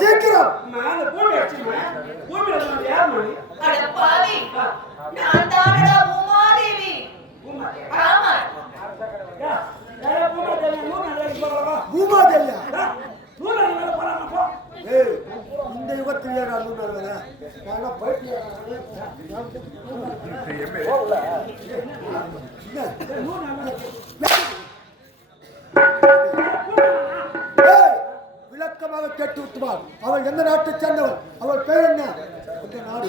சீக்கிரம் நான் பூமி அடிச்சுமா பூமி வந்து யார் மணி அட பாவி நான் தானடா உமாதேவி ஆமா யாரா பூமாதேவி பூமாதேவியா நூறு நாள் போறாங்க போ ஏய் இந்த யுகத்தில் யாரா நூறுவல நான் பைத்தியா விளக்கமாக கேட்டு விட்டுவார். அவள் எந்த நாட்டை சேர்ந்தவள்? அவள் பேர் என்ன? நாடு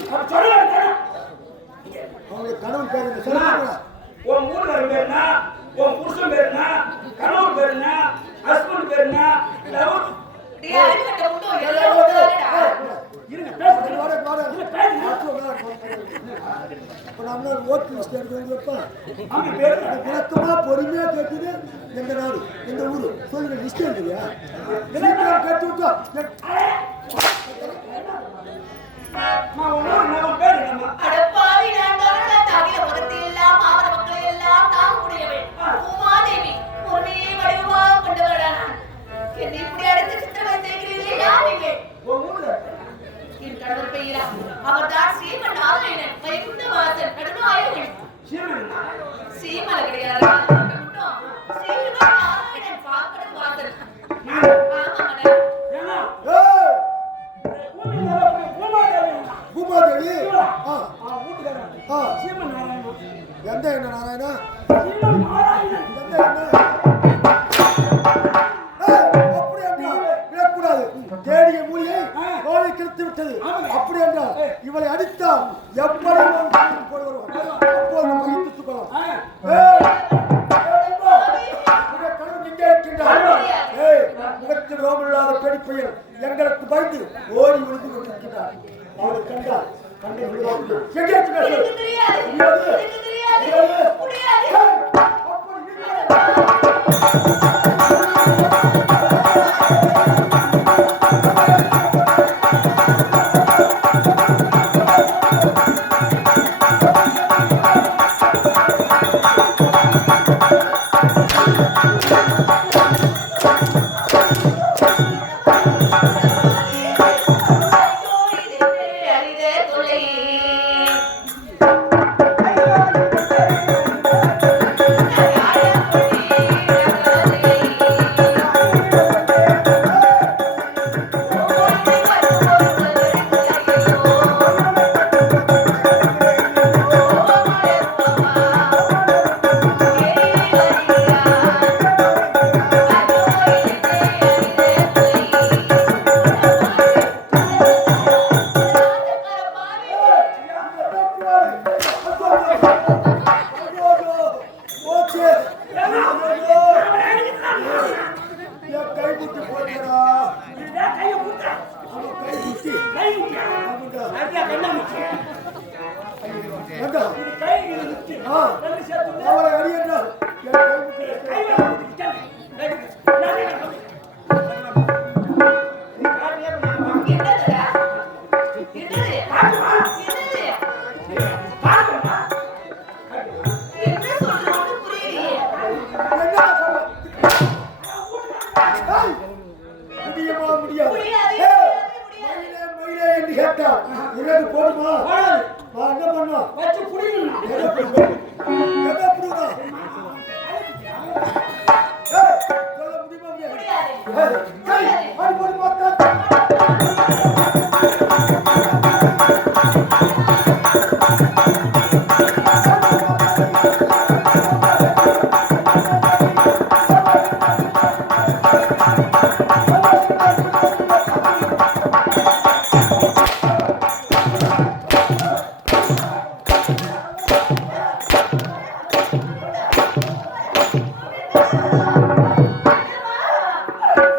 அவளுடைய கணவன் பேர் என்ன? சொல்லுங்க. உன் மூணு பேர் என்ன? உன் புருஷன் பேர் என்ன? கணவன் பேர் என்ன? ஹஸ்பண்ட் பேர் என்ன? லவர் டேய் அறிவட்ட முட்டோ எல்லாம் ஓடுறடா. இருங்க பேசுங்க வாடா வாடா. இல்ல பேசுங்க. அப்ப நம்ம ஓட்டு லிஸ்ட் எடுக்கிறப்ப அவங்க பேர் விளக்கமா பொறுமையா கேட்டது எந்த நாடு எந்த ஊரு சொல்லுங்க லிஸ்ட் எடுக்கிறியா? விளக்கம் கேட்டு விட்டோம். நான் உன்னோட பேர் என்ன? அட பாவி நான் தானடா தாகில உலகத்தில் எல்லாம் மாவர மக்களை எல்லாம் தாங்கக்கூடியவள் உமாதேவி உன்னையே வடிவமாக கொண்டவளா நான். என்னை இப்படி அடைந்து சித்திரவதை செய்கிறீர்களே யார் நீங்கள்? உன் மூணு என் கணவர் பெயரா அவர்தான் ஸ்ரீமன் நாராயணன் வைகுண்டவாசன் நடுநாயகன். சீமல கிடையாது ஸ்ரீமன் நாராயணன் பாக்கடல் வாசன். ஆமா மன்னர். ஏன்னா ஏய் பூமாதேவி பூமாதேவி வீட்டுக்காரன் சீமன் நாராயணன் எந்த என்ன நாராயணா சீமன் நாராயணன் எந்த என்ன அப்படி என்றால் விடக்கூடாது. தேடிய மூலியை கோழி கிழித்து விட்டது. அப்படி என்றால் இவளை அடித்தால் எப்படி போய் வருவான் அப்போது மகிழ்ந்து முகத்தில் ரோமில்லாத பெடிப்பையர் எங்களுக்கு பயந்து ஓடி விழுந்து கொண்டிருக்கிறார். அவளை கண்டால் கண்டை விழுவாங்க. எனக்கு தெரியாது எனக்கு தெரியாது முடியாது. முடியுமா முடியாது முடியாது, ஏய், முடியாது. மயிலே மயிலே என்று கேட்டா இரண்டு போடுமா போடாது. நான் என்ன பண்ணா வச்சு குடிக்கணும். எதை புடுங்க? எதை புடுங்க? ஏய், சொல்ல முடியுமா முடியாது முடியாது. ஏய், ஏய், அது போடு மாத்தா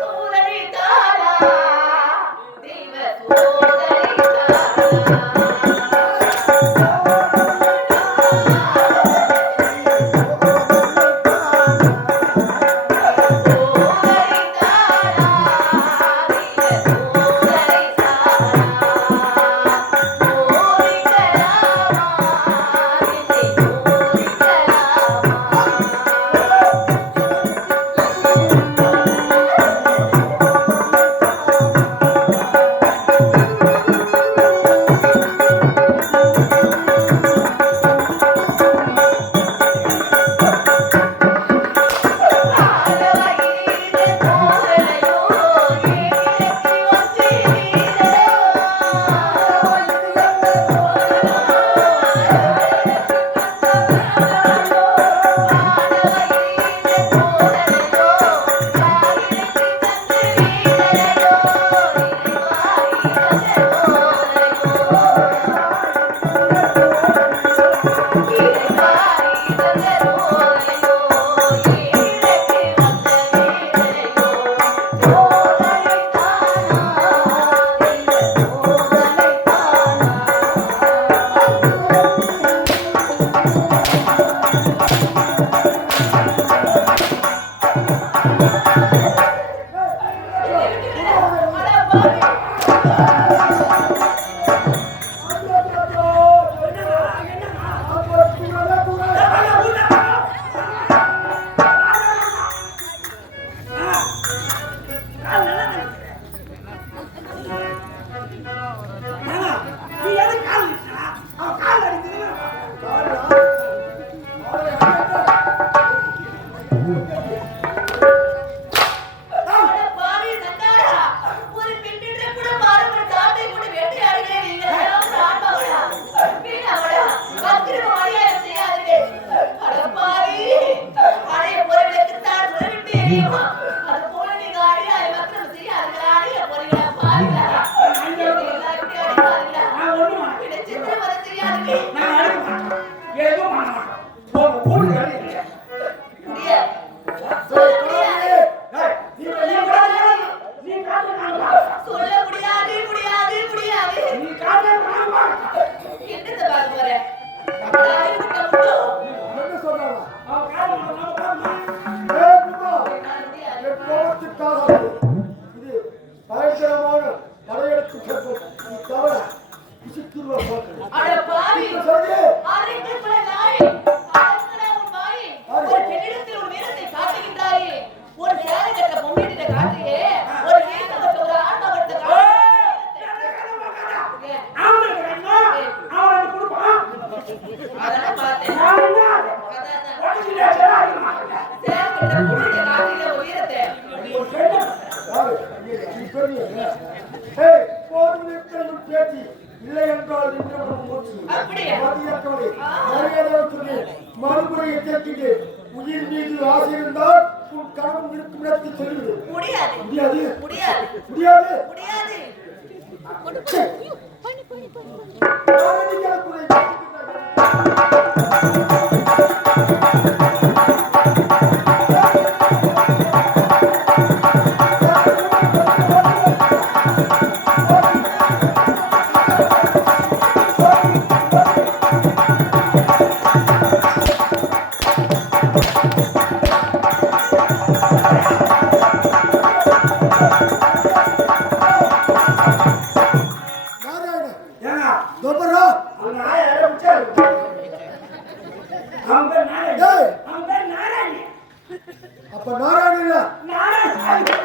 சூதரி தாரா, தெய்வ சூதரி நீ எதுக்கு கால் அடிச்சா? அவன் கால் அடிக்கிறீங்க. பாவி சண்டாளா, ஒரு பெண்ணின்ற கூட பாரம்பரிய சாட்டை கூட வேட்டையாடுகிறேன் நீங்கள் ஆன்மாவடா வீணாவடா வக்கிரம அநியாயம் செய்யாதீர்கள். அட பாவி, அடைய பொருளுக்குத்தான் சுடவிட்டு எரியுமா? அது போல நீங்க அநியாய வக்கிரம் செய்யாதீர்கள். அடைய பொருளா பாருங்களா எல்லாருக்கும் அடிப்பாருங்களா? நான் ஒண்ணும் மாட்டேன். இதை சித்திரவதை செய்யாதீர்கள். நான் அடிக்க மாட்டேன். எதுவும் பண்ண மாட்டேன். உங்க கூடு அடிக்கிறீங்க. முடியாது. சொல்ல முடியாது. ஏய், நீ காட்டு. நீ காட்டு நான் பார்க்கிறேன். சொல்ல முடியாது, முடியாது, முடியாது. நீ காட்டு நான் பார்க்கிறேன். என்னத்தை பார்க்க போற? அறிவு கிட்ட மட்டும். என்ன சொல்றாங்க அவன் காட்டு நான் பார்க்கிறேன். ஏய் குமா நான் முடியாது. என் கோபத்துக்காக இது பயங்கரமான படையெடுத்து செல்வோம் நீ தவற விசித்திருவா பார்க்கிறேன் அட பாவி, சொல்லு அறைக்குள் பல நாய். அடங்கடா உன் வாய். ஒரு பெண்ணிடத்தில் உன் வீரத்தை காட்டுகின்றாயே. ஒரு சேலை கட்ட பொம்மையிட்ட காட்டுறியே. ஒரு வீரத்தை கட்ட ஒரு ஆன்மா கட்ட காட்டுறியே. அவனுக்கு வேணுமா? அவன் எனக்கு கொடுப்பான். அதெல்லாம் பார்த்தேன். நான் என்ன? அதான் உடச்சிட்டே சேர அடிக்க மாட்டேன். சேலை கட்ட பொம்மையிட்ட காட்டுறியே ஒரு வீரத்தை. ஒரு பெண்ணு. யாரு நீ சொல்லுங்க ஏய் போதும் நிற்கும் பேச்சு இல்லை என்றால் நின்று மூச்சு அப்படியா? மதியக்கவலை மரியாதை சொல்லி மறுமுறை எச்சரிக்கிட்டு உயிர் மீது ஆசை இருந்தால் உன் கணவன் இருக்கும் இடத்தில் சொல்லிவிடு முடியாது. முடியாது முடியாது. முடியாது முடியாது. நான் இன்னைக்கு குறை நாராயண ஏங்க, தோபரா அவன் நாயை அடிச்சாரு. அவன் பேர் நாராயணன். ஏய் அவன் பேர் நாராயணன். அப்ப நாராயண நாராயணன்.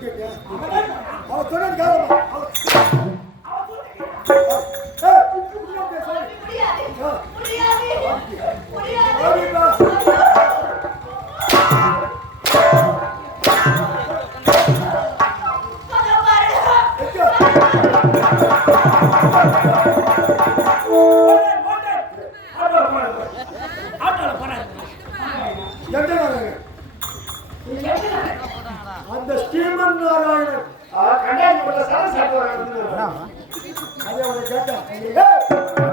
கேட்க அவ சொன்னது கேளமா முடியாது முடியாது அந்த ஸ்ரீமன் நாராயணன் கண்டாச்சி போட்ட சாதம் சாப்பிட்டு வராங்க அதே அவனை கேட்டான்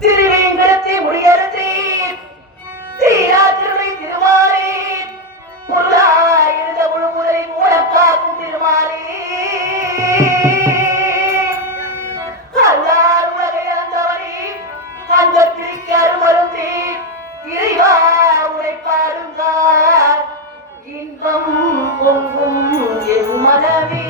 திருவேங்கடத்தை முடியறதே தீராத்திருவை திருமாறே முருகாயிருந்த முழுமுறை மூலக்காக்கும் திருமாறே அல்லார் உலகையாந்தவனே அந்த திரிக்கு அருமருந்தே இறைவா உரைப்பாருங்கார் இன்பம் பொங்கும் என் மனமே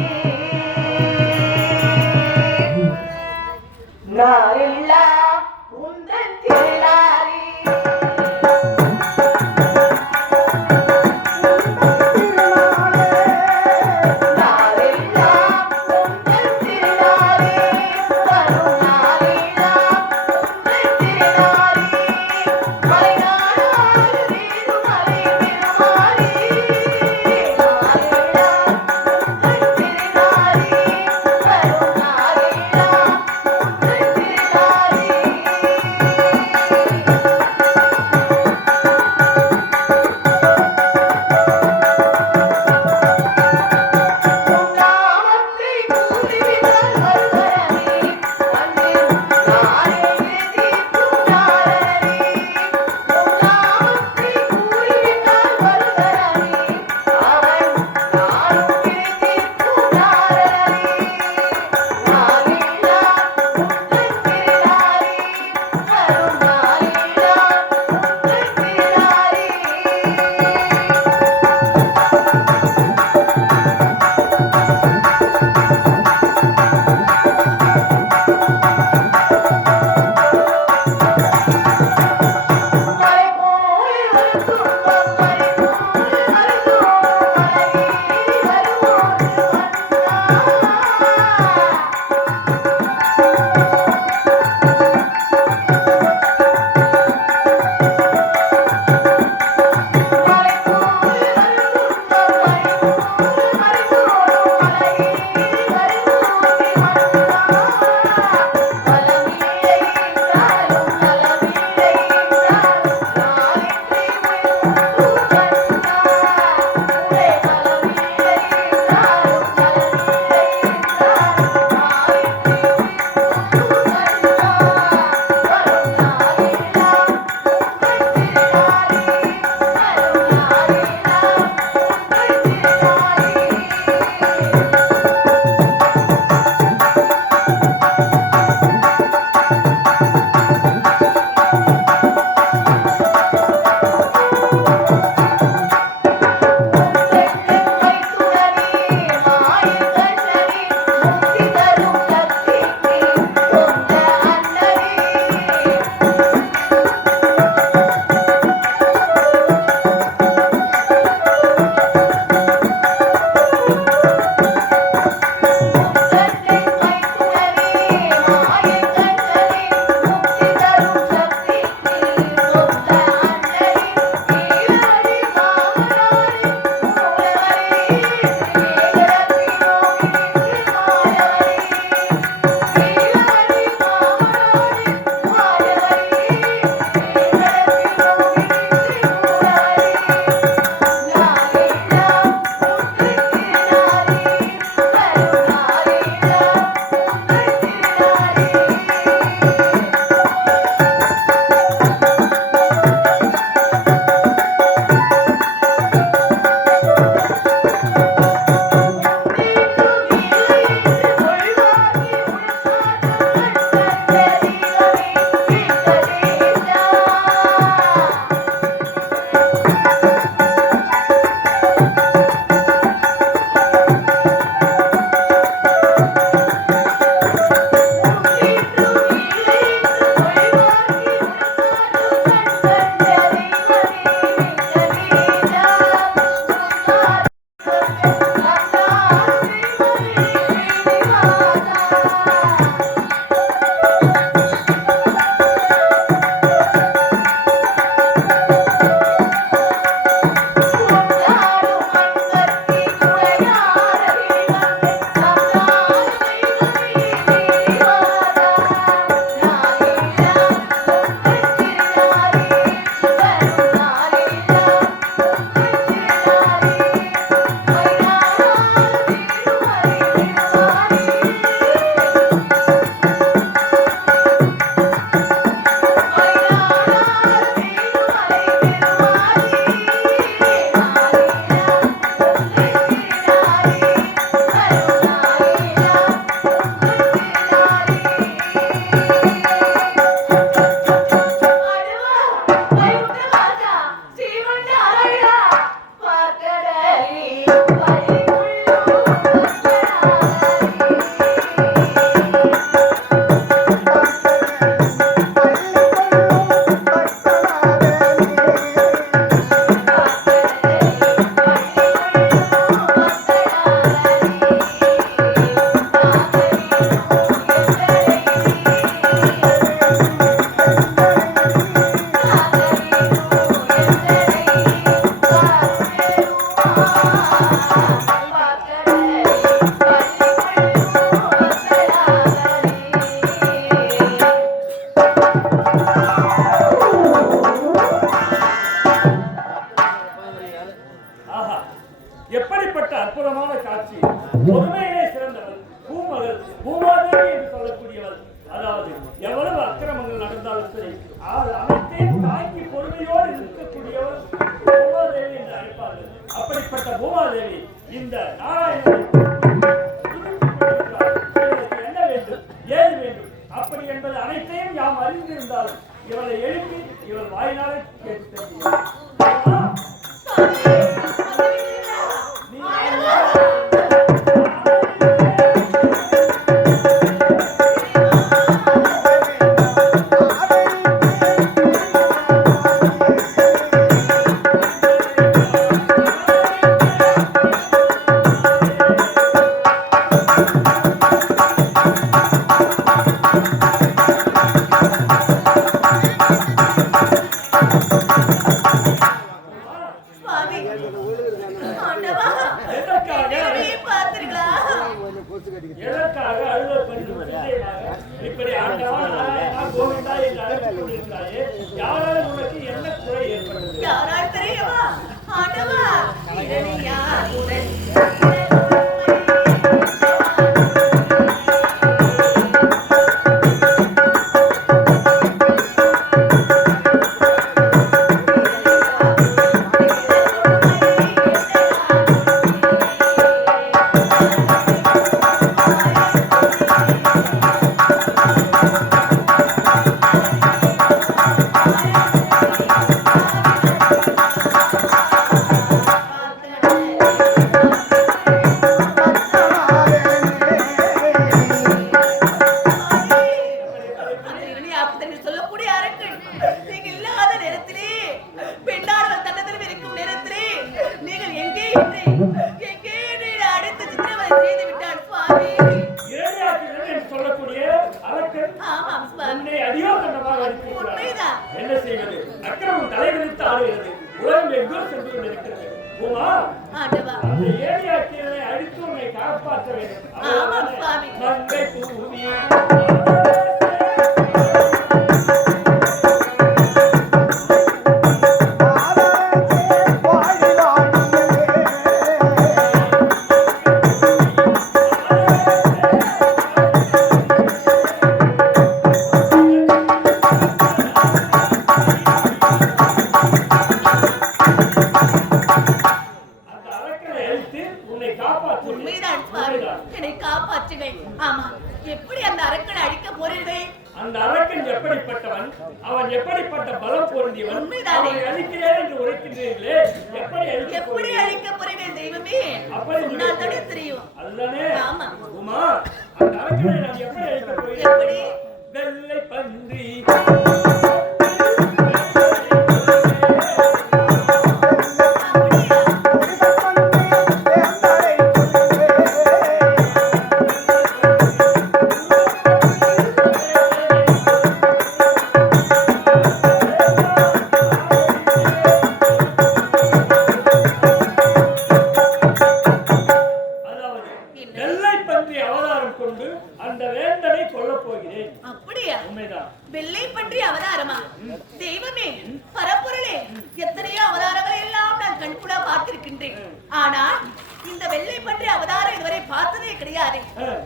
அற்புதமான காட்சி. பொறுமையிலே சிறந்தவள் பூமகள், பூமாதேவி என்று சொல்லக்கூடியவள். அதாவது எவ்வளவு அக்கிரமங்கள் நடந்தாலும் சரி அனைத்தையும் தாக்கி பொறுமையோடு இருக்கக்கூடியவள் பூமாதேவி என்று அழைப்பார்கள். அப்படிப்பட்ட பூமாதேவி இந்த நாராயணனை என்ன வேண்டும் ஏது வேண்டும் அப்படி என்பது அனைத்தையும் யாம் அறிந்திருந்தாலும் இவளை எழுப்பி இவள் வாயினாலே கேட்டு எதற்காக அழுவ இப்படி கோவிந்தா என்று அழைத்துக் கொண்டிருந்தாயே யாரால் உனக்கு என்ன குறை ஏற்பட்டது? யாரால் தெரியுமா? ஆண்டவா என்ன செய்வது? அக்கிரமம் தலைவிரித்து ஆடுகிறது. உலகம் எங்கோ சென்று கொண்டிருக்கிறது. உமா அந்த ஏரியாக்கியனை அடித்து உன்னை காப்பாற்ற வேண்டும். மங்கை பூமி அந்த அரக்கன் எப்படிப்பட்டவன், அவன் எப்படிப்பட்ட பலம் பொருந்தியவன், அவனை அழிக்கிறேன் என்று உரைக்கின்றீர்களே, எப்படி அழிக்க போறீர்கள் தெய்வமே? அப்படி தெரியும் அதுதானே? உமா அந்த அரக்கனை நான் எப்படி அழிக்க போகிறேன்? வெள்ளை பன்றி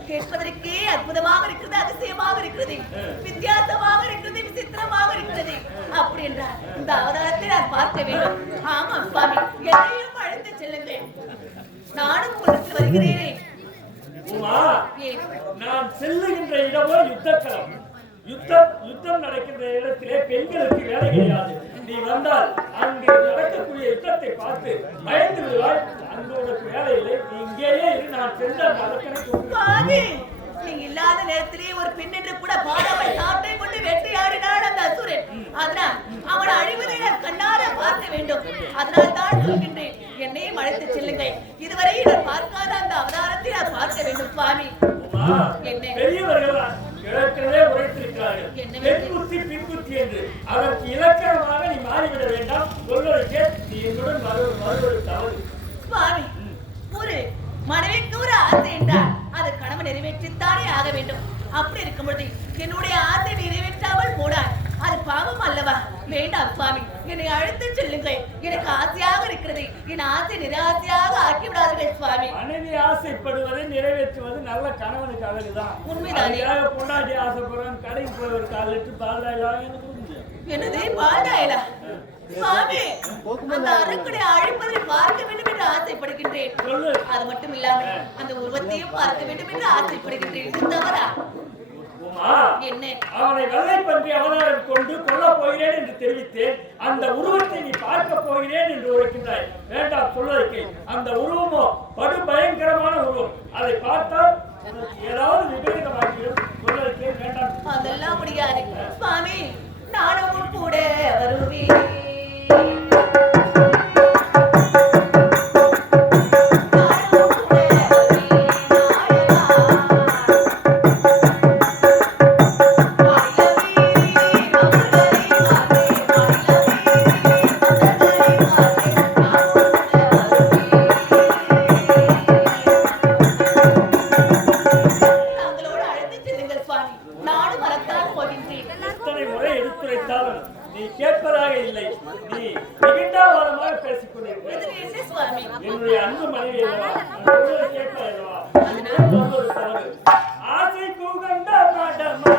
கேட்பதற்கே அற்புதமாக இருக்கிறது, அதிசயமாக இருக்கிறது, வித்தியாசமாக இருக்கிறது, விசித்திரமாக இருக்கிறது. அப்படி என்றால் இந்த அவதாரத்தை நான் பார்க்க வேண்டும். ஆமா சுவாமி, என்னையும் அழைத்து செல்லுங்கள். நானும் உங்களுக்கு வருகிறேனே. நான் செல்லுகின்ற இடமோ யுத்தக்களம். யுத்தம் நடக்கின்ற இடத்திலே பெண்களுக்கு வேலை கிடையாது. நீ வந்தால் அங்கு நடக்கக்கூடிய யுத்தத்தை பார்த்து பயந்து விடுவாய். அங்கு உனக்கு வேலை இல்லை. நீ இங்கேயே இரு. நான் சென்ற நீங்க இல்லாத நேரத்திலேயே ஒரு பெண் என்று கூட பாடாமல் சாட்டை கொண்டு வேட்டையாடினான் அந்த அசுரன். அதனால் அவன் அழிவதை நான் கண்ணார பார்க்க வேண்டும். அதனால் தான் சொல்கின்றேன், என்னையும் அழைத்து செல்லுங்கள். இதுவரை நான் பார்க்காத அந்த அவதாரத்தை நான் பார்க்க வேண்டும் சுவாமி. பெரியவர்கள் ஏற்கனவே உரைத்திருக்கிறார்கள், பெண்குத்தி பின்குத்தி என்று. அதற்கு இலக்கணமாக நீ மாறிவிட வேண்டாம். சொல்வதற்கே நீ என்னுடன் வருவது தவறு சுவாமி. ஒரு மனைவிக்கு ஒரு ஆசை என்றால் அது கணவன் நிறைவேற்றித்தானே ஆக வேண்டும். அப்படி இருக்கும் பொழுது என்னுடைய ஆசை நிறைவேற்றாமல் போனார் அது பாவம் அல்லவா? வேண்டாம் சுவாமி, என்னை அழைத்து செல்லுங்கள். எனக்கு ஆசையாக இருக்கிறது. என் ஆசை நிராசையாக ஆக்கிவிடாதீர்கள் சுவாமி. மனைவி ஆசைப்படுவதை நிறைவேற்றுவது நல்ல கணவனுக்கு அழகுதான். உண்மைதானே? பொண்டாட்டி ஆசைப்படுறவன் கடைக்கு போய் ஒரு கால் லிட்டர் பால் டாயிலாம் என்னது பால்டாயிலா? சுவாமி, அந்த அரக்கனை அழைப்பதை பார்க்க வேண்டும் என்று ஆசைப்படுகின்றேன். அது மட்டும் இல்லாமல் அந்த உருவத்தையும் பார்க்க வேண்டும் என்று ஆசைப்படுகின்றேன். இது தவறா? என்ன? அவனை வெள்ளை பன்றி அவதாரம் கொண்டு கொல்ல போகிறேன் என்று தெரிவித்தேன். அந்த உருவத்தை நீ பார்க்க போகிறேன் என்று உரைக்கின்றாய். வேண்டாம், சொல்வதற்கு அந்த உருவமோ படு பயங்கரமான உருவம். அதை பார்த்தால் ஏதாவது விபரீதமாகிடும். சொல்வதற்கு வேண்டாம். அதெல்லாம் முடியாது சுவாமி. நானும் கூட வருவேன். நீ கேட்பதாக இல்லை. நீ மிகுந்தாவரமாக பேசிக் கொண்டிருக்கிறாய். என்னுடைய அன்பு மனைவி கேட்பதா? ஆசை கூகண்ட பாடமா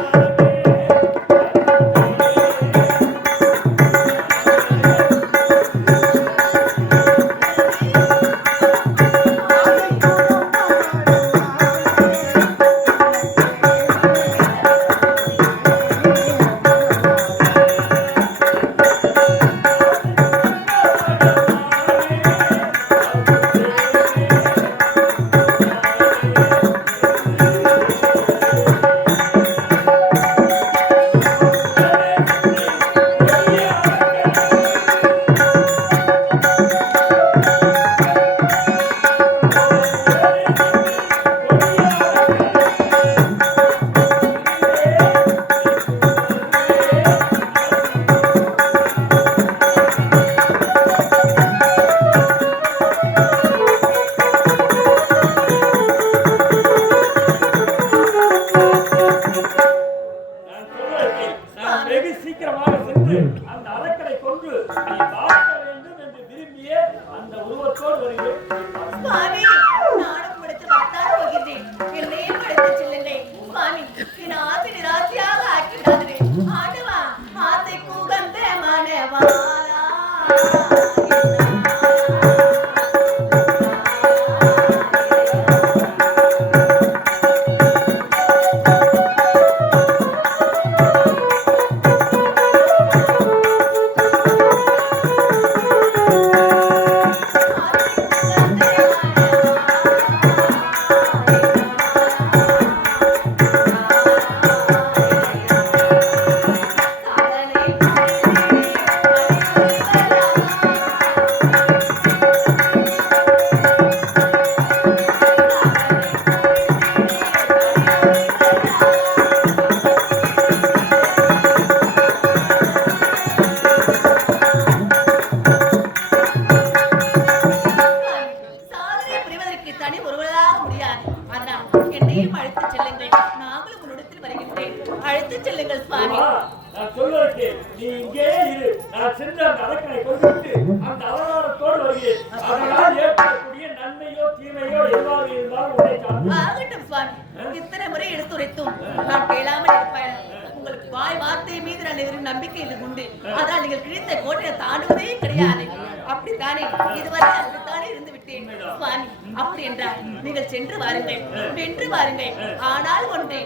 இத்தனை முறை எடுத்துரைத்தும் நான் கேளாமல் இருப்பேன். உங்களுக்கு வாய் வார்த்தை மீது நான் நம்பிக்கை உண்டு. அதான் நீங்கள் கிழித்த கோட்டையை தாண்டுவதே கிடையாது. அப்படித்தானே இதுவரை அப்படித்தானே இருந்து விட்டேன் சுவாமி. அப்படி என்றால் நீங்கள் சென்று வாருங்கள், வென்று வாருங்கள். ஆனால் ஒன்றே,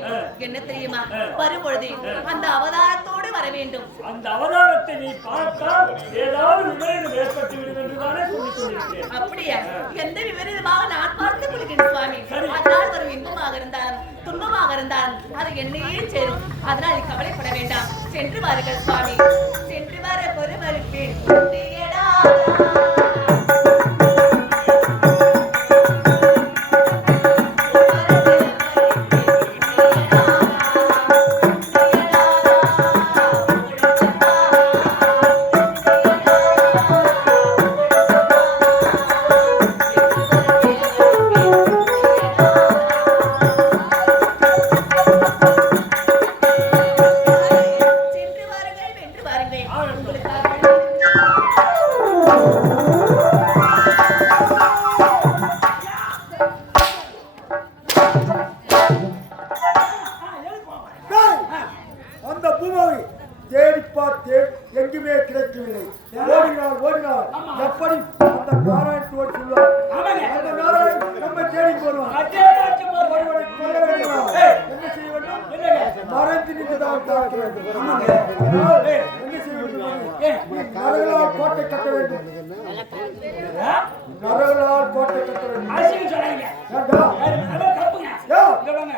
என்ன தெரியுமா? வரும்பொழுது அந்த அவதாரத்தோடு வர வேண்டும். அந்த அவதாரத்தை நீ பார்த்தால் ஏதாவது விபரீதம் ஏற்பட்டு விடும் என்றுதானே சொல்லிக் கொண்டிருக்கிறேன். அப்படியா? எந்த விபரீதமாக நான் பார்த்துக் கொள்கிறேன் சுவாமி. அதனால் வரும் இன்பமாக இருந்தாலும் துன்பமாக இருந்தாலும் அது என்னையே சேரும். அதனால் கவலைப்பட வேண்டாம். சென்று வாருங்கள் சுவாமி. சென்று வர பொறுமறுப்பேன். உங்களுக்கு காக்க வேண்டும். அதனால் என்ன செய்ய வேண்டும்? நரகலால் கோட்டை கட்ட வேண்டும். நரகலால் கோட்டை கட்ட வேண்டும். அரசியல் சொல்லாதீங்க. ஏண்டா? அதெல்லாம் தப்புங்க. யோ, இங்க வாங்க.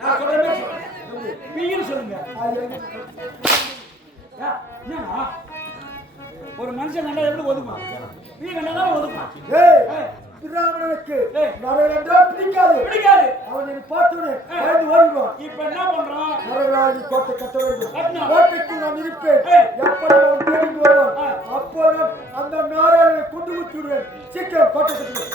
நான் சொல்றேன் சொல்லுங்க. பீன்னு சொல்லுங்க. என்னன்னா ஒரு மனுஷன் கண்டா எப்படி ஒதுமா? பீ கண்டா ஒதுமா? ஏய், பிராமணனுக்கு நரகம் என்றால் பிடிக்காது. பிடிக்காது. அவன் என்னை பார்த்தோன்னே பயந்து ஓடிடுவான். இப்ப என்ன பண்றோம்? நரகலால் கோட்டை கட்ட வேண்டும். கட்டணும். கோட்டைக்குள் நான் இருப்பேன். எப்படி அவன் தேடி வருவான், அப்போ நான் அந்த நாராயணனை கொண்டு விட்டு விடுவேன். சீக்கிரம் கோட்டை கட்டுவேன்.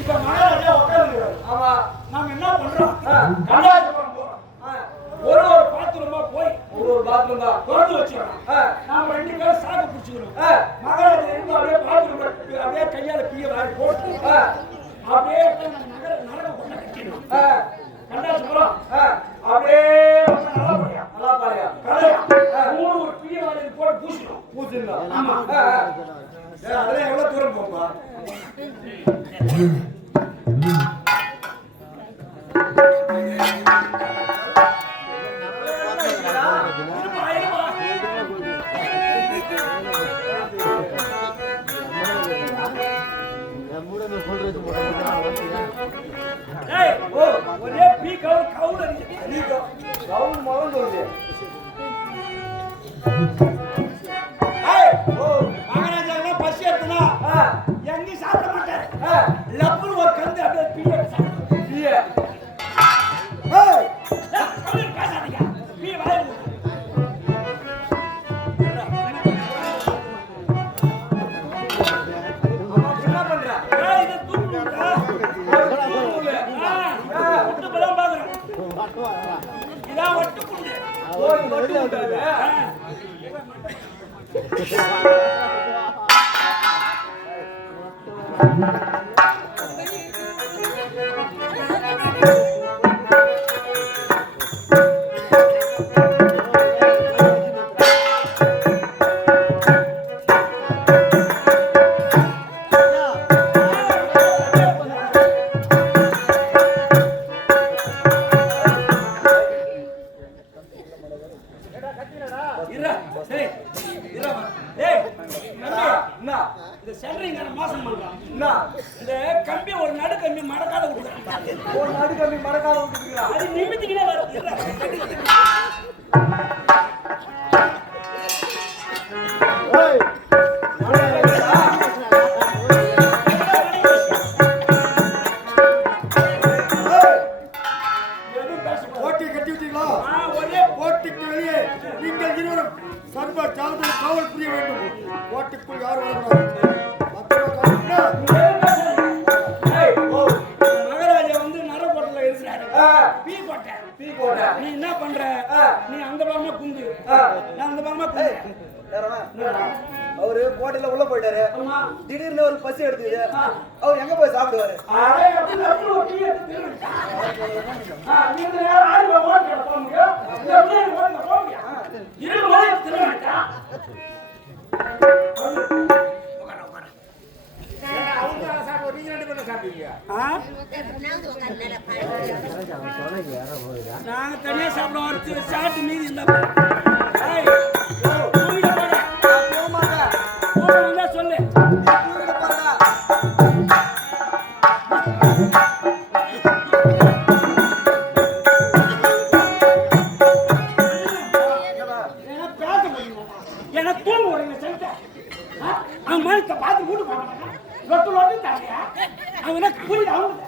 இப்ப மகாராஜா உட்கார்ந்துருக்காரு. ஆமா, நாம என்ன பண்றோம்? கண்டாயத்துக்கு போறோம். ஒரு பாத்ரூமா போய் ஒரு பாத்ரூம் தான். திறந்து வச்சிடறோம். நாம 2 பேரும் சாக பிடிச்சிக்கணும். மகாராஜா இருந்து அப்படியே பாத்ரூம் அப்படியே கையால பீய வாரி போட்டு அப்படியே நரக கொண்ட கட்டிடணும். கண்டாச்சுக்கிறோம். அப்படியே நல்லா பாருங்க. ஒரு பீய வாரி போட்டு பூசிடும். பூசிடலாம். ஆமா. அதெல்லாம் எவ்வளவு தூரம் போப்பா? இருப்பா, இருப்பா. ஏய், ஒரே பீ கவுல் அடிச்சு. ரவுண்ட் முதல் சொல்லுது. மகாராஜா பசி எடுத்துனா எங்கேயும் சாப்பிட மாட்டாரு. லப்புன்னு ஒரு கந்து அப்படியே பீ சாப்பிடுவோம். ஏய், பேசாதீங்க. பீ வாய் என்ன பண்ற? இதை தூக்குறா. ஒட்டு பலம் பாக்குறேன். இதான் ஒட்டு புண்டு. இந்த சென்ட்ரிங்கார மோசம் பண்றான். இந்த கம்பி ஒரு நடு கம்பி மடக்காத விட்டுறான். ஒரு நாடு கம்மி மறக்காத விட்டுருக்கா. அது நிமித்திக்கிட்டே வருது. கோட்டை கட்டி விட்டீங்களா? ஒரே கோட்டைக்கு வெளியே நீங்கள் இருவரும் சர்வ ஜாகிரதை காவல் புரிய வேண்டும். கோட்டைக்குள் யாரும் வரக்கூடாது. மகாராஜா வந்து நரக்கோட்டையில இருக்கிறாரு. பீ கோட்டை. நீ என்ன பண்ற? நீ அந்த பக்கமா குந்து, நான் அந்த பக்கமா குந்து. அவரு கோட்டையில உள்ள போயிட்டாரு. ஆமா. திடீர்னு ஒரு பசி எடுத்துது. அவர் எங்க போய் சாப்பிடுவாரு? அரை அப்படி ஒரு டீ எடுத்து திரும்பிட்டா. நீங்க யாரும் ஓட போக முடியும்? அப்படியே ஓட போக முடியும்? இரு மணி திரும்பிட்டா. நாங்க தனியா சாப்பிடுவோம். சாப்பிட்டு மீதி இருந்தா சொல்லு. எனக்கு தூங்க விடுங்க சொல்லிட்டேன். அவன் மனுஷ பார்த்து வீட்டு போவாங்க. லொட்டு தரையா அவன் என்ன புரியுது அவனுக்கு.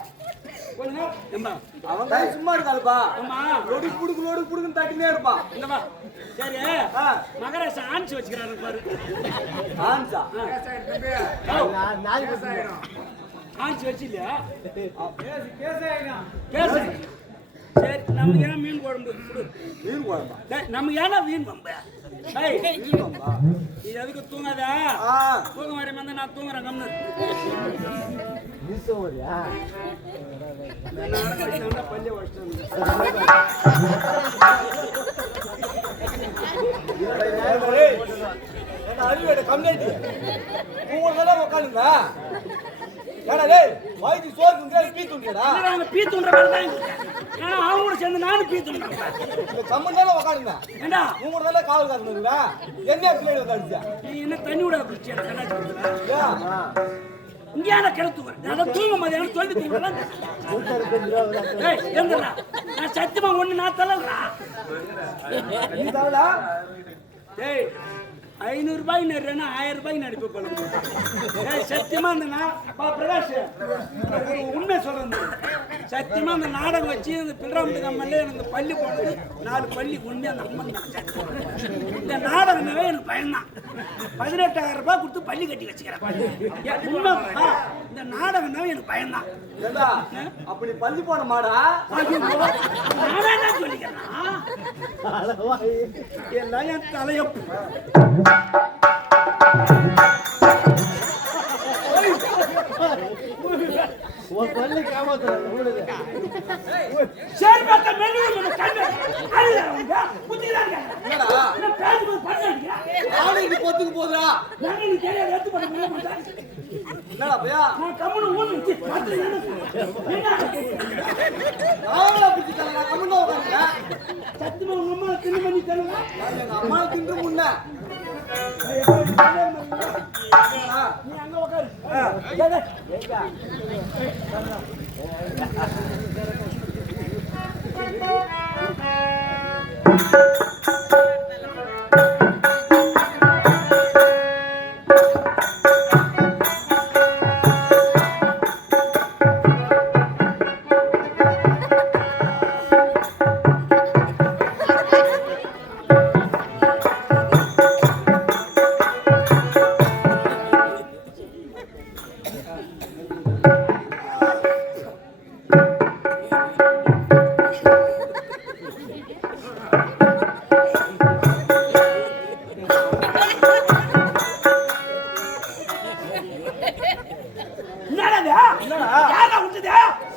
கொஞ்ச நேரம் அவன் சும்மா இருக்காதுப்பா. ஆமா லொடி புடுக்குன்னு தட்டினே இருப்பான். என்னவா சரி மகராசா ஆன்ஸ் வச்சுக்கிறாரு பாரு. ஆன்சா ஆன்ஸ் வச்சு இல்லையா? கேச சரி நமக்கு ஏன் மீன் குழம்பு? மீன் குழம்பா? நமக்கு ஏன்னா மீன் குழம்பு? இது எதுக்கு தூங்காதா? தூங்க வரையும் வந்து நான் தூங்குறேன் கம்னு. அறிவேட கம்யூனிட்டி உங்களெல்லாம் உட்காந்துங்க. ஏடா டேய் வாய்க்கு சோறு பீ துண்டியடா. பீ துண்ட மாதிரி தான் ஏன்னா அவங்களோட சேர்ந்து நானும் பீ துண்டுறேன். இந்த சம்மந்தால உட்காருங்க. ஏண்டா உங்களெல்லாம் காவல் காத்துறீங்களா? என்ன பிளேட் உட்கார்ந்தியா? நீ என்ன தண்ணி விட குடிச்சியா கண்ணாடி இங்கே நான் கிளத்து வரேன். அதான் தூங்க மாதிரி சொல்லி தூங்கலாம். ஏய் எங்கடா நான் சத்தியமா ஒண்ணு நான் தரலடா. நீ தரடா. ஏய் 500 ரூபாய் நடுறேன்னா 1000 ரூபாய் நடிப்பு கொள்ளுங்க. ஏய் சத்தியமா அந்த பிரகாஷ் ஒரு உண்மை சொல்றேன். சத்தியமா அந்த நாடகம் வச்சு அந்த பிள்ளாம்பட்டு கம்மல்ல எனக்கு பள்ளி போனது 4 பள்ளி உண்மை அந்த அம்மன் இந்த நாடகமே எனக்கு பயன்தான். 18,000 ரூபாய் கொடுத்து பள்ளி கட்டி வச்சுக்கிறேன். உண்மை இந்த நாடகமே எனக்கு பயன்தான். அப்படி பள்ளி போன மாடா நானே தான் சொல்லிக்கிறேன். எல்லாம் என் தலையப்பு. பொத்துக்கு போதுடா. என்னடா பையா சத்தியமா உங்க அம்மா தின்னு பண்ணி தருவா. அம்மா தின்று முன்ன நீ அங்க உட்காரு.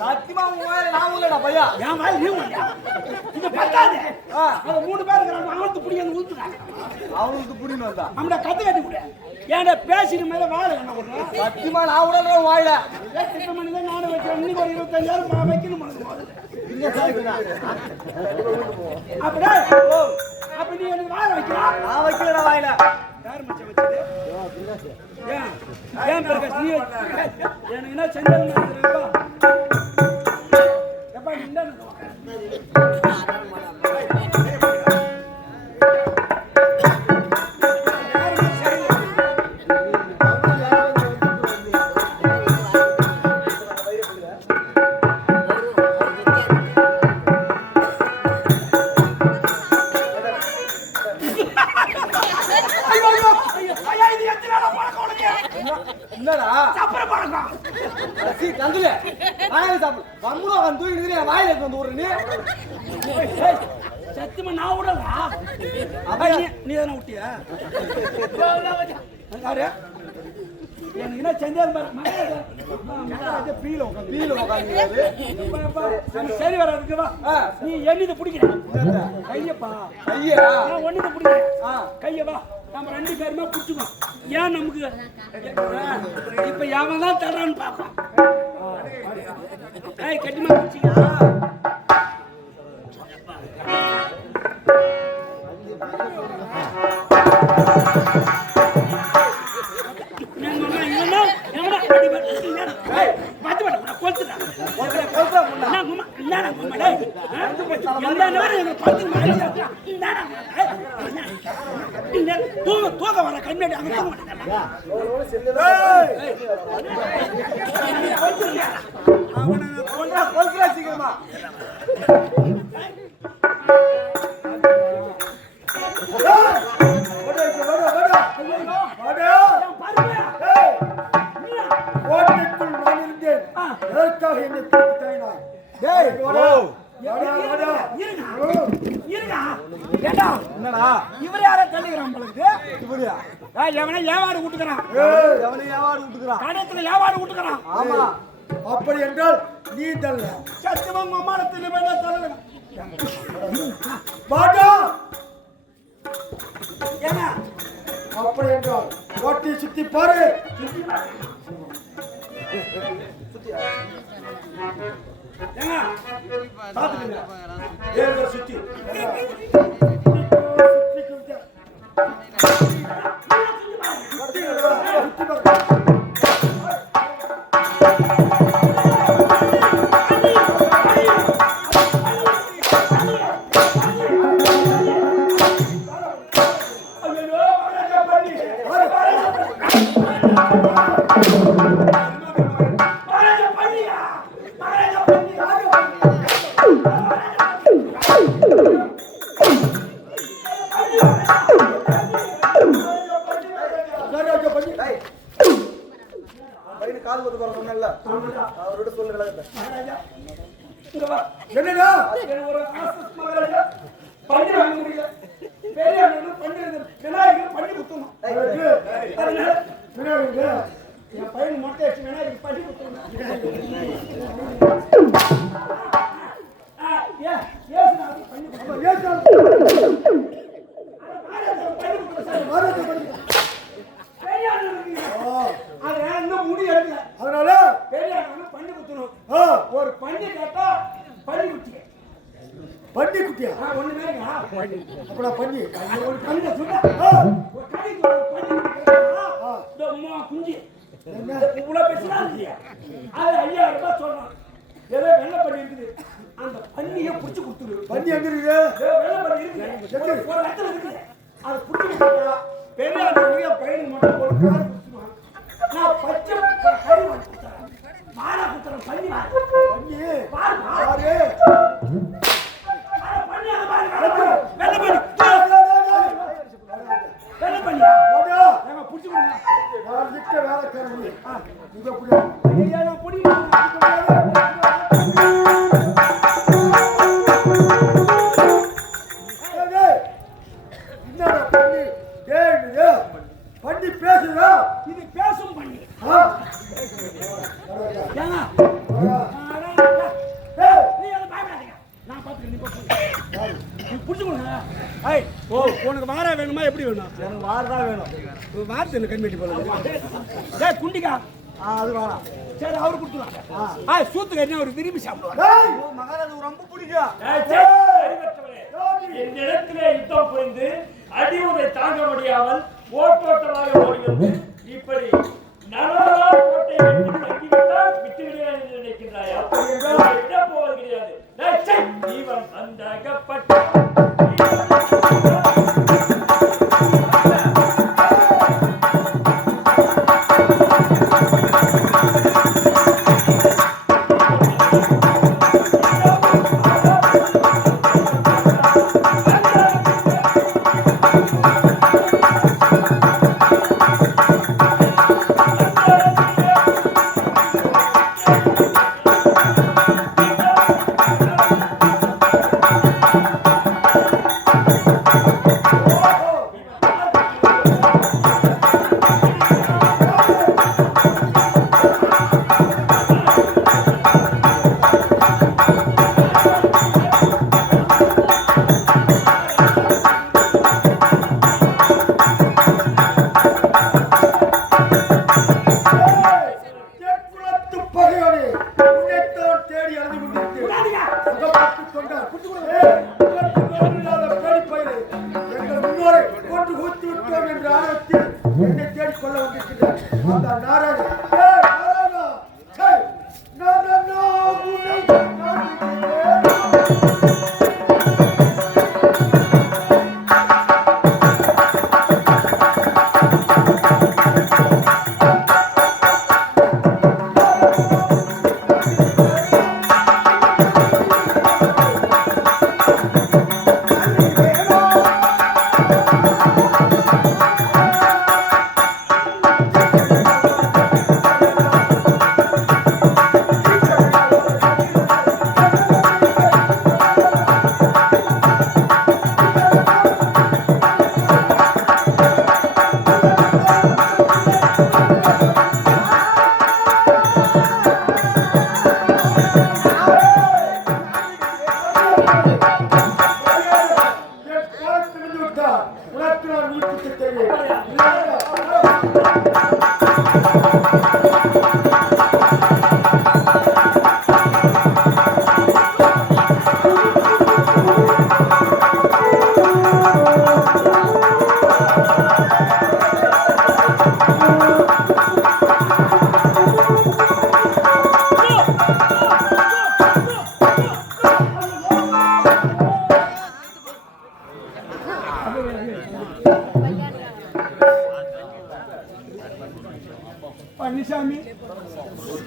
சத்தியமா உங்க வாயில நான் உள்ளடா பையா. என் வாயில நீ உள்ளடா. இது பத்தாது. அது 3 பேர் இருக்கறாங்க. அவனுக்கு புடிங்க ஊத்துறாங்க. அவனுக்கு புடின்னு வந்தா. நம்மட கத்து கட்டி விடு. ஏன்டா பேசின மேல வாயில என்ன பண்ற? சத்தியமா நான் உள்ளடா வாயில. எத்தனை மணி தான் நானே வச்சேன். இன்னைக்கு ஒரு 25,000 வைக்கணும் முதல்ல. இங்க சாய்க்குடா. அப்படியே அப்ப நீ எனக்கு வாயில வைக்கறா? நான் வைக்கலடா வாயில. யார் மச்சான் வச்சது? ஏன் பிரகாஷ் நீ எனக்கு என்ன செஞ்சேன்னு தெரியுமா? எப்பா இந்த என்னடா சாப்பிட பழக்கம். அசி கந்துல நான் சாப்பிடு. வம்முல வந்து தூக்கிட்டு என் வாயில வந்து ஊறனே. சத்தியமா நான் விடலா. அப்ப நீ தான விட்டியா? யாரு? எனக்கு என்ன செஞ்சாரு பாரு. மகன் பீல உட்கார்ந்து சரி வர இருக்குவா. நீ என்னித பிடிக்கிற கையப்பா. ஐயா நான் ஒண்ணுத பிடிக்கிறேன். கைய வா. நம்ம 2 பேருமே பிடிச்சுக்கோ. ஏன் நமக்கு இப்ப எவன் தான் தர்றான்னு பாப்போம். ஏய் கட்டிமா பிடிச்சிக்க. தூக்க வர கண்ணாடி அங்க சீக்கிரமா இவரு யார தள்ளிக்கிறான் உங்களுக்கு? எவனை ஏவாடு விட்டுக்கிறான்? கடத்துல ஏவாடு விட்டுக்கிறான். ஆமா அப்படி என்றால் நீ தள்ள. சத்தியமா உங்க அம்மா தள்ள பாட்டா ஏன்னா அப்படி என்றால் ஓட்டி சுத்தி பாரு. ஏங்க பாத்துக்கங்க ஏங்க சுத்தி என்னடா ஒரு ஆசஸ் மகாராஜா பண்ணி வாங்க முடியல பெரிய பண்ணி விநாயகர் பண்ணி குத்தணும் என் பையன் மொட்டை வச்சு விநாயகர் பண்ணி குத்தணும் அதனால பெரிய பண்ணி குத்தணும் ஒரு பண்ணி கேட்டா பண்ணி குத்தி பண்ணி குட்டியா ஒண்ணுமே அப்படா பண்ணி ஒரு பண்ணி சொல்ல ஒரு கறி குஞ்சு இவ்வளவு பேசுறா இல்லையா அது 5000 ரூபாய் சொல்றான் ஏதோ வெள்ளை பண்ணி இருக்குது அந்த பண்ணியை புடிச்சு கொடுத்துரு பண்ணி எங்க இருக்கு வெள்ளை பண்ணி இருக்குது ஒரு இடத்துல இருக்குது அதை புடிச்சு கொடுத்தா பெரிய பையனுக்கு மட்டும் ஒரு கார் கொடுத்துருவான் நான் பச்சை கறி வாங்கி கொடுத்துறேன் மாலை கொடுத்துறேன் பண்ணி பண்ணி பாரு பண்ணி பேசுறா இது பேசும் பண்ணி உனக்கு வாரா வேணுமா எப்படி வேணும் எனக்கு வாரதான் வேணும் வாரத்து என்ன கண்மெட்டி போல குண்டிக்கா அது வேணாம் சரி அவரு கொடுத்துருவாங்க சூத்து கறி அவர் விரும்பி சாப்பிடுவாங்க மகாராஜ் ரொம்ப பிடிக்கும் இந்த இடத்திலே யுத்தம் புரிந்து அடிவுரை தாங்க முடியாமல் ஓட்டோட்டமாக ஓடி வந்து இப்படி நலவான கோட்டையை தங்கிவிட்டால் விட்டு விடுவேன் என்று நினைக்கின்றாயா விட போவது கிடையாது ஜீவன் அந்த அகப்பட்ட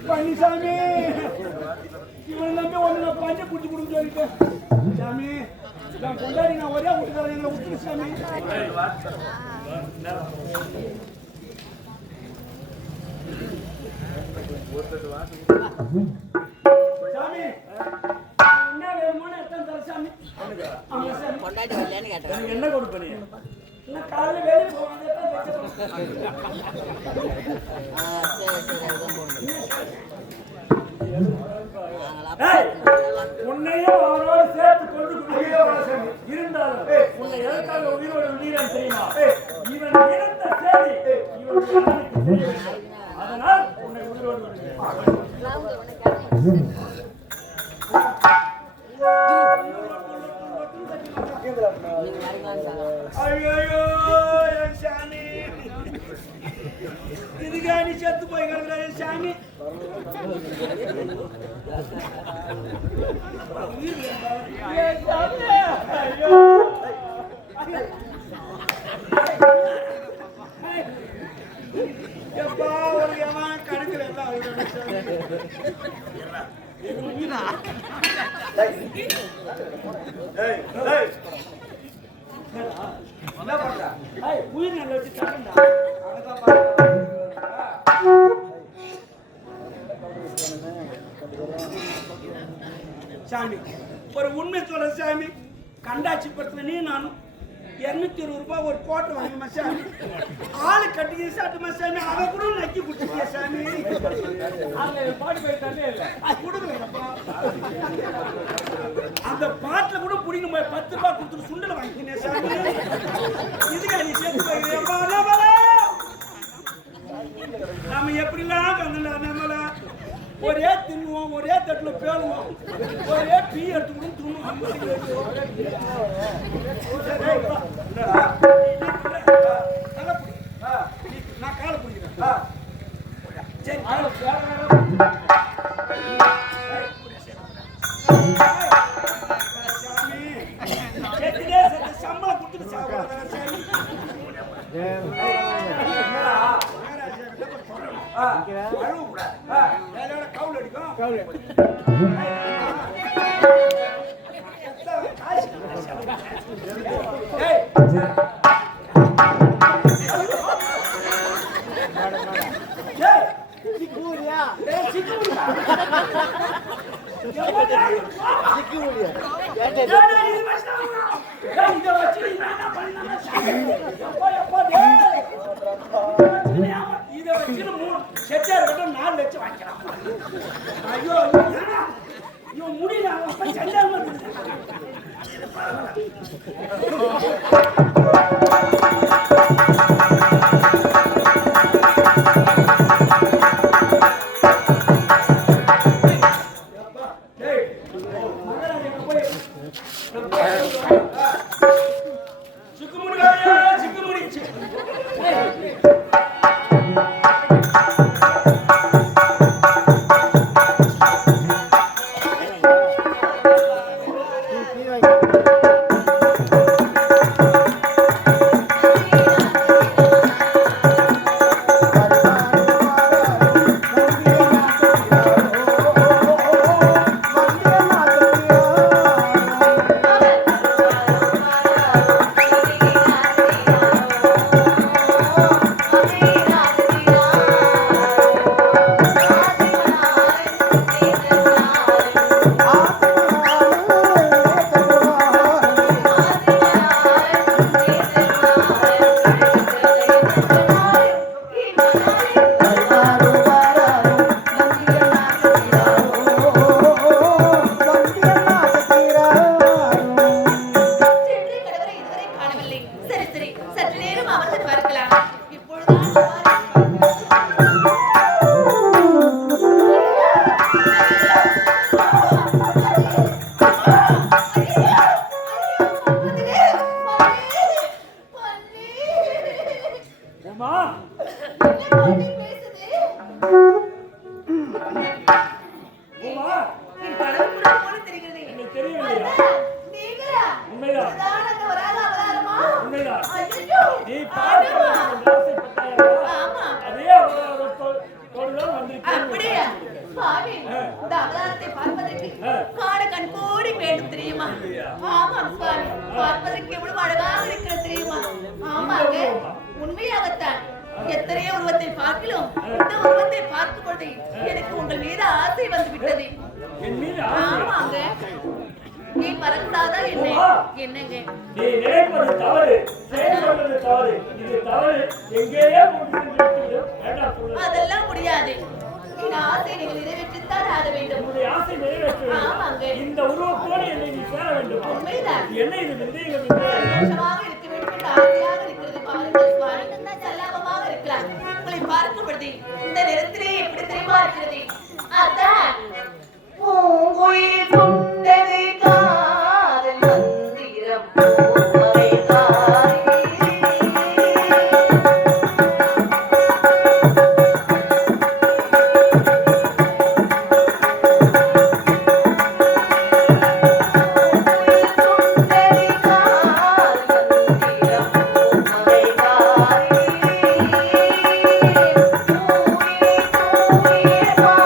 பழனிசாமி இவன் நம்பி ஒண்ணு பஞ்சு குடிச்சு கொடுக்க சொல்லிட்டேன் சாமி நான் கொண்டாடி நான் ஒரே விட்டுக்கிறேன் எங்களை விட்டுரு சாமி சாமி என்ன வேணுமோன்னு எத்தனை தர சாமி கொண்டாடி வரலன்னு கேட்டேன். என்ன கொடுப்பேன் நான் காலையில வேலைக்கு போவாங்க சரி அதுதான் போடணும். உன்னையும் அவரோடு சேர்த்து கொண்டு இருந்தாலும் உன்னை எதற்காக உயிரோடு உள்ளீரன் தெரியுமா? இவன் இறந்த செய்தி இவனுக்கு தெரியவில்லை. அதனால் உன்னை உயிரோடு விடுகிறேன். ஐயோ என் சாமி இதுக்கா நீ செத்து போய் கிடக்குற என் சாமி என் சாமி ஐயோ எப்பா ஒரு ஏமான் கணக்குல எல்லாம் உயிர் நல்ல வச்சு சாமி ஒரு உண்மை சொல்ற சாமி கண்டாச்சி படத்துல நீ நானும் 220 ரூபாய் ஒரு கோட்டை வாங்கிமா சாமி ஆளு கட்டி சாப்பிட்டுமா சாமி அதை கூட நக்கி குடிச்சிட்டியா சாமி பாட்டு போயிட்டாலே இல்லை அது கொடுக்கலப்பா அந்த பாட்டுல கூட புடிங்க போய் 10 ரூபாய் கொடுத்துட்டு சுண்டலை வாங்கிக்கினே சாமி இதுக்கா நீ சேர்த்து போய் நாம எப்படிலாம் கந்தல நம்மள ஒரே தின்னுவோம் ஒரே தட்டுல பேருவோம் ஒரே டீ எடுத்துக்கணும் தூணுவோம் நான் காலை பிடிக்கிறேன் சரி சம்பளம் கொடுத்துட்டு சாப்பிடுறேன் கவுல் அடிக்கும் இதை வச்சு 4 லட்சம் வாங்கிக்கலாம் ஐயோ இவன் முடியல அவன் செல்லாம அப்படியே உருவத்தை பார்ப்பதற்கு காண கண் கோடி வேண்டும் தெரியுமா? ஆமாம் சுவாமி, பார்ப்பதற்கு எவ்வளவு அழகாக இருக்கிறது தெரியுமா? ஆமாங்க, உண்மையாகத்தான். எத்தனையோ உருவத்தை பார்க்கலாம், இந்த உருவத்தை பார்க்கும் பொழுது எனக்கு உங்கள் மீது ஆசை வந்து விட்டது. என் மீது ஆமாங்க, நீ வரக்கூடாதா என்ன? என்னங்க நீ நினைப்பது தவறு, செயல்படுவது தவறு. இது தவறு. எங்கேயே வேண்டாம் சொல்லு. அதெல்லாம் முடியாது. என் ஆசை நீங்கள் நிறைவேற்றித்தான் ஆக வேண்டும். உன்னுடைய ஆசை நிறைவேற்ற வேண்டும். ஆமாங்க, இந்த உருவத்தோடு என்னை நீ சேர வேண்டும். உண்மைதான். என்ன இது விந்தேகம்? சந்தோஷமாக இருக்க வேண்டும் என்று ஆசையாக இருக்கிறது. பாருங்கள் சுவாமி, சல்லாபமாக இருக்கலாம். உங்களை பார்க்கும் பொழுது இந்த நேரத்திலே எப்படி தெரியுமா இருக்கிறது? அதான் பூங்குயில் கொண்டது காதல் மந்திரம் பூமலை தாய். Bye.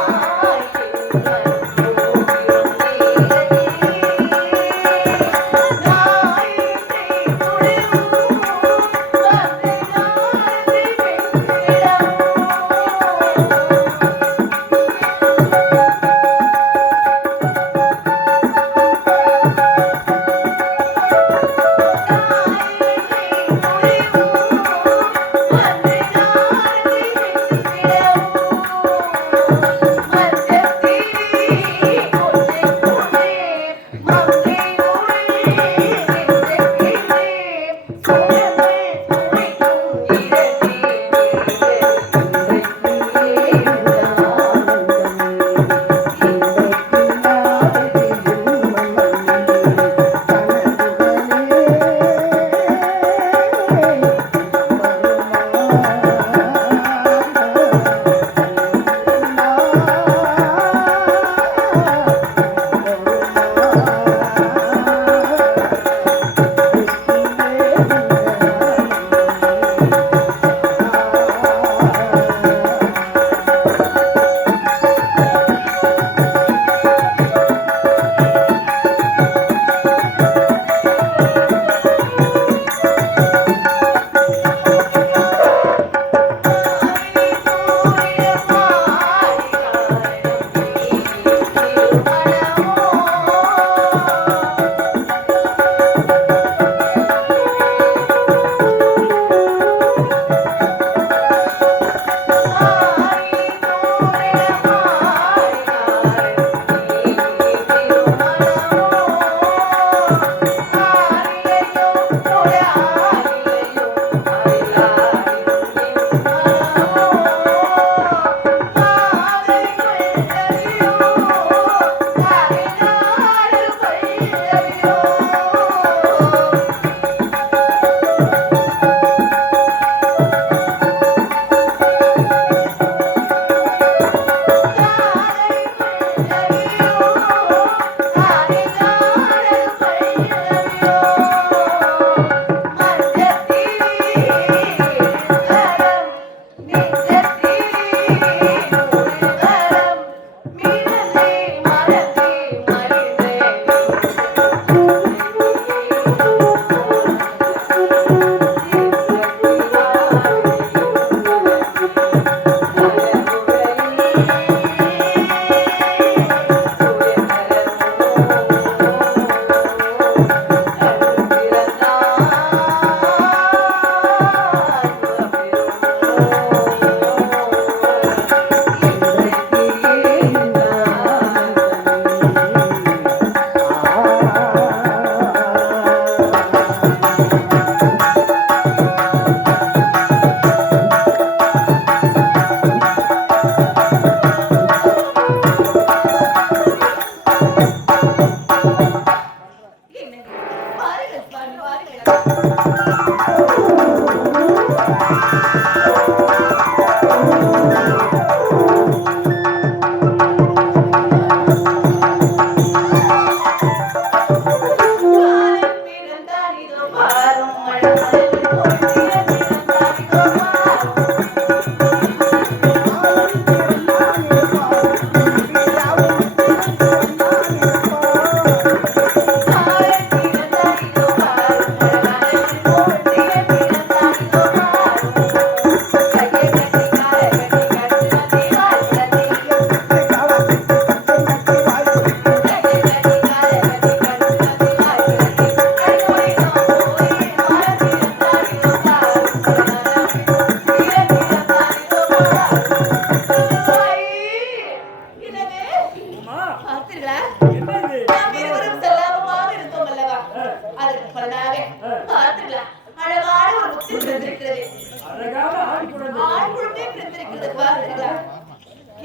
பார்த்தீங்களா?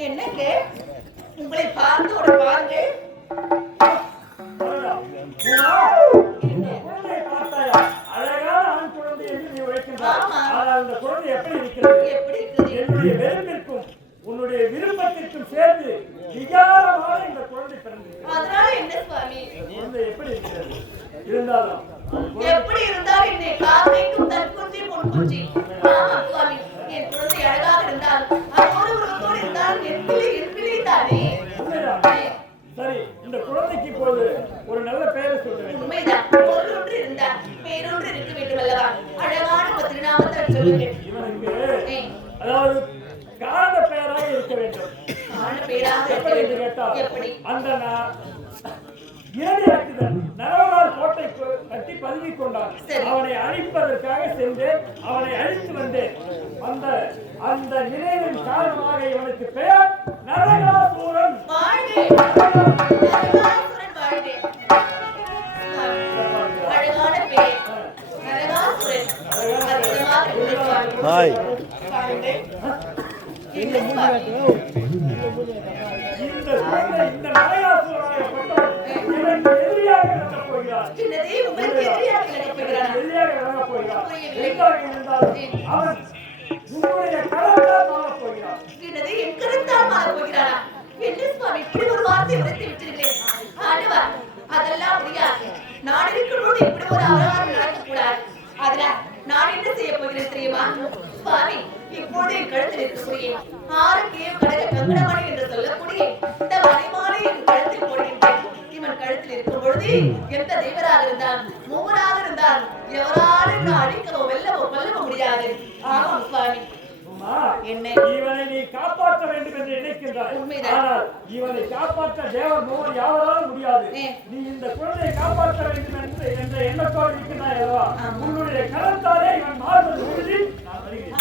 என்னங்க உங்களை பார்த்து ஒரு பாருங்க. குழந்தையை பார்த்தாயா? அழகான ஆண் குழந்தை என்று நீ உழைக்கின்றாய். ஆனால் அந்த குழந்தை எப்படி இருக்கிறது? எப்படி இருக்குது? என்னுடைய வெறுப்பிற்கும் உன்னுடைய விருப்பத்திற்கும் சேர்ந்து விகாரமான இந்த குழந்தை பிறந்தது. அதனால என்ன சுவாமி? குழந்தை எப்படி இருக்கிறது? இருந்தாலும் எப்படி இருந்தால் என்னை காக்கைக்கும் தற்குஞ்சி பொன்குஞ்சி. ஆமா சுவாமி, என் குழந்தை அழகாக இருந்தால் அதோடு உருவத்தோடு இருந்தால் என் பிள்ளை தானே. சரி, இந்த குழந்தைக்கு இப்போது ஒரு நல்ல பெயரை சொல்ல வேண்டும். உண்மைதான், பொருளொன்று இருந்தால் பேரொன்று இருக்க வேண்டும் அல்லவா? அழகான ஒரு திருநாமத்தை சொல்லுங்கள். இவனுக்கு அதாவது காரண பெயராக இருக்க வேண்டும். காரண பெயராக எப்படி என்று கேட்டால் எப்படி? அந்த ஏழை அச்சுதன் நரவலால் கோட்டை கட்டி பதுங்கிக் கொண்டான். அவனை அழிப்பதற்காக சென்றேன், அவனை அழித்து வந்தேன். அந்த நினைவின் காரணமாக இவனுக்கு பெயர் நரகாசூரன். அழகான பெயர் நரகாசுரன். இந்த நரகாசூரனாகப்பட்டவன் இவனுக்கு எதிரியாக நடக்கப் போகிறான். எதிரியாக நடக்கப் போகிறான். எங்காக இருந்தாலும் அவன் உன்னுடைய கரத்தால் மாறப் போகிறான். என் கருத்தால் மாறப் போகிறானா? என்ன சுவாமி இப்படி ஒரு வார்த்தை உரைத்து விட்டிருக்கிறேன்? ஆண்டவா, அதெல்லாம் முடியாது. நான் இருக்கும்போது இப்படி ஒரு அவகாரம் நடக்கக்கூடாது. அதனால் நான் என்ன செய்ய போகிறேன் தெரியுமா சுவாமி? இப்போது என் கழுத்தில் இருக்கக்கூடிய ஆரோக்கியம் கடக கங்கணமணி என்று சொல்லக்கூடிய இந்த மணிமாலை என் கழுத்தில் போடுகின்றேன். இவன் கழுத்தில் இருக்கும் பொழுது எந்த தெய்வராக இருந்தால் மூவராக இருந்தால் எவராலும் நான் அழிக்கவோ வெல்லவோ கொல்லவோ முடியாது. ஆமாம் சுவாமி. இவனை நீ காப்பாற்ற வேண்டும் என்று நினைக்கின்றாய். ஆனால் இவனை காப்பாற்ற தேவர் மூவர் யாவராலும் முடியாது. நீ இந்த குழந்தையை காப்பாற்ற வேண்டும் என்ற எண்ணத்தோடு இருக்கின்றாய் அல்லவா? உன்னுடைய கரத்தாலே இவன் மாறுவது உறுதி. நான் வருகிறேன்.